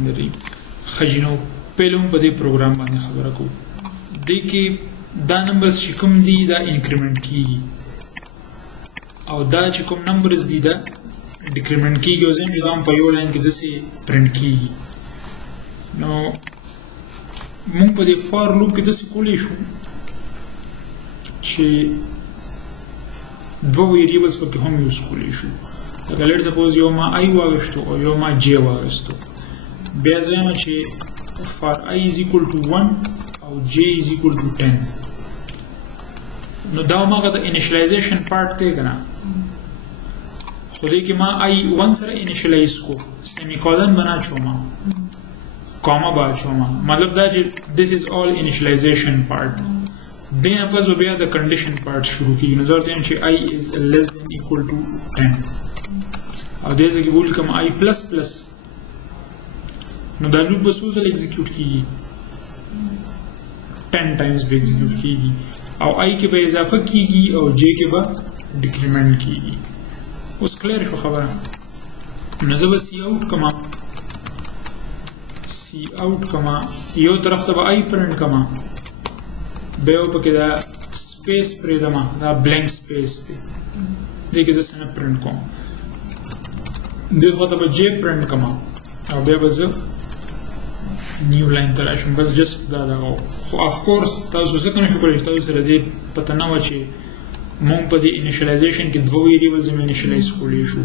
الرحمن الرحیم. خجینو پهلوم په دې پروګرام باندې خبره کوو. دې کې دا نمبرز چې کوم دي دا انکریمنٹ کیږي او دا چې کوم نمبرز دي دا ډیکریمنٹ کیږي او ځین دا په یو لاین کې داسې پرنټ کیږي. نو مونږ په دې فار لوپ کې داسې کولی شو چې دوه ویریبلز پکې هم یوز کولی شو. لکه لیټ سپوز یو ما آی واغشتو او یو ما جے واغشتو، بیا زه وایم چې فار آی از ایکول ټو 1 او جے از ایکول ټو 10. نو دا هماغه د انیشلایزیشن پارټ دی که نه، خو دې کې ما آی 1 سره انیشلایز کو، سیمی کولن به نه اچومه، کاما به اچومه، مطلب دا چې this is all initialization part. دې نه پس به بیا د کنډیشن پارټ شروع کېږي. نو زه ورته وایم چې آی از لیس دین ایکول ټو 10 او دې ځای کې به ولیکم آی پلس پلس. نو دا لوپ به څو ځله ایگزیکیوټ کېږي؟ 10 ټایمز به ایگزیکیوټ کېږي او آی کې به اضافه کېږي او جے کې به ډیکریمنٹ کېږي. اوس کلیر شو خبره؟ نو زه به سی آوټ کما، سی آوټ کما، یو طرف ته به آی پرنټ کما، بیا به پکې دا سپیس پرېږدمه، دا بلینک سپیس دی، دې کې زه څه نه پرنټ کوم. دې خوا ته به جے پرنټ کما او بیا به زه نیو لاین ته راشم. بس جسټ دا دغه. خو افکورس تاسو ځکه نه شو کولی چې تاسو سره دې پته نه وه چې مونږ په دې انیشلایزیشن کې دوه ویریبلز هم انیشلایز کولی شو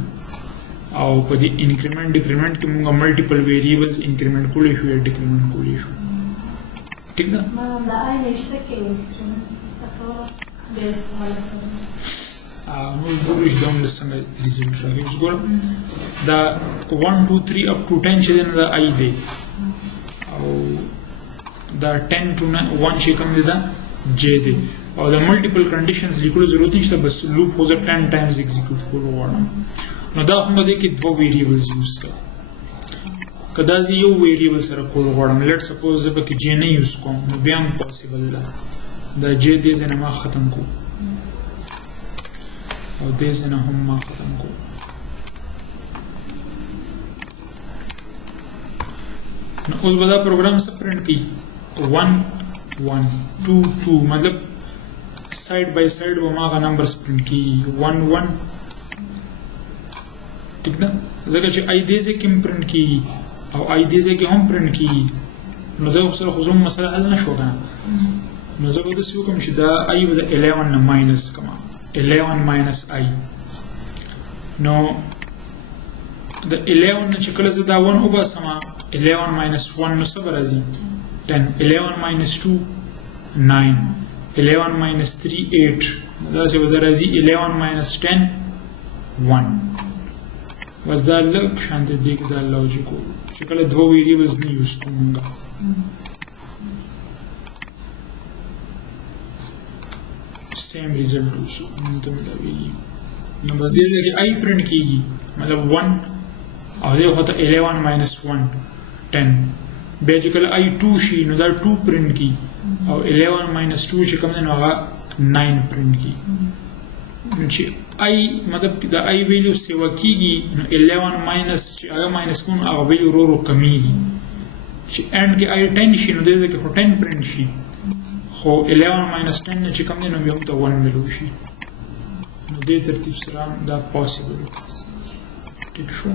او په دې انکریمنٹ ډیکریمنٹ کې مونږ ملټیپل ویریبلز انکریمنٹ کولی شو یا ډیکریمنٹ کولی شو. ٹھیک ده؟ نو اوس ګورو چې دا موږ څنګه ریزلټ راغی. اوس ګوره دا 1 2 3 اپ ټو 10 چې دی نو دا آی دی او دا 10 to 1 چې کوم دی دا جے دی او د ملټیپل کنډیشنز لیکلو ضرورت نشته، بس لوپ خو زه 10 ټایمز ایگزیکیوټ کولو غواړم. نو دا هم به دی کې دوه ویریبلز یوز کړم. که دا زه یو ویریبل سره کول غواړم، لیټ سپوز زه پکې جے نه یوز کوم، نو بیا هم پاسیبل ده. دا جے دې ځای نه ما ختم کو او دې ځای نه هم ما ختم کو. نو اوس به دا پروګرام څه پرنټ کوي؟ 1 1 2 2 مطلب سایډ بای سایډ به ماغه نمبرز پرنټ کیږي 1 1. ٹھیک ده؟ ځکه چې آی دې ځای کې هم پرنټ کیږي او آی دې ځای کې هم پرنټ کیږي. نو دا سره خو زموږ مسله حل نه شو که نه. نو زه به داسې وکړم چې دا آی به د 11 نه ماینس کړم، 11 ماینس آی. نو د 11 نه چې کله زه دا 1 وباسم، 11 ماینس 1 نو څه به راځي؟ 10. 11 ماینس 2 9. 11 ماینس 3 8. داسې به راځي 11 ماینس 10 1. بس دا لږ شانته دی کې دا لاجیک و چې کله دوه ویریبلز نه یوز کوو مونږ سیم ریزلټ اوسو مونږ ته ملاویږي. نو بس دې ځای کې آی پرنټ کېږي، مطلب 1 او دې خوا ته 11 ماینس 1 10. بیا چې کله آی 2 شي نو دا 2 پرنټ کېږي او 11 ماینس 2 چې کوم دی نو هغه 9 پرنټ کېږي. چې آی مطلب د آی ویلیو سیوا کېږي نو 11 ماینس چې هغه ماینس کوو نو هغه ویلیو ورو ورو کمیږي. چې اینډ کې آی 10 شي نو دې ځای کې خو 10 پرنټ شي، خو 11 ماینس 10 نه چې کوم دی نو بیا هم ته 1 ملو شي. نو دې ترتیب سره دا پاسبل. ٹھیک شو؟